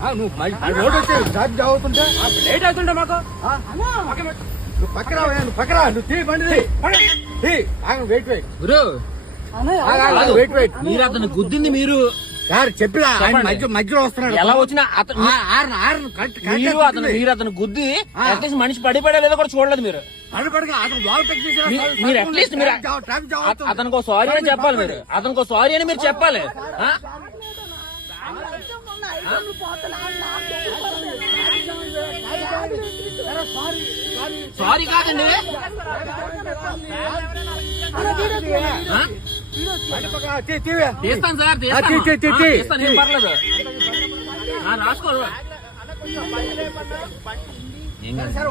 ఆ, నువ్వు రోడ్ వచ్చి జాగుతుంటే లేట్ అవుతుండే మాకు? నువ్వు నువ్వు. నువ్వు తీ బండి తీ. వెయిట్ వెయిట్ గురు. వెయిట్ వెయిట్ మీరు అతను గుద్దింది మీరు. సార్ చెప్పిరా ఆయన చెప్పండి. మధ్య మధ్యలో వస్తున్నాడు. ఎలా వచ్చినా అతను మీరు అతను చెప్తుంది. మీరు అతను గుద్ది. అట్లీస్ట్ మనిషి పడి పడే లేదో కూడా చూడలేదు మీరు. మీరు అట్లీస్ట్. అతనికి సారీ అని చెప్పాలి మీరు. అతనికి సారీ అని మీరు చెప్పాలి? సారీ కాదండి ఆ? బండి పక్కన, తీ, తీవే. తీస్తాను సార్ ఆ, తీ, తీస్తాను తీ, తీ, ఆ, తీ. తీస్తాను ఏం పర్లేదు ఆ, రాసుకో ఏం కాదు.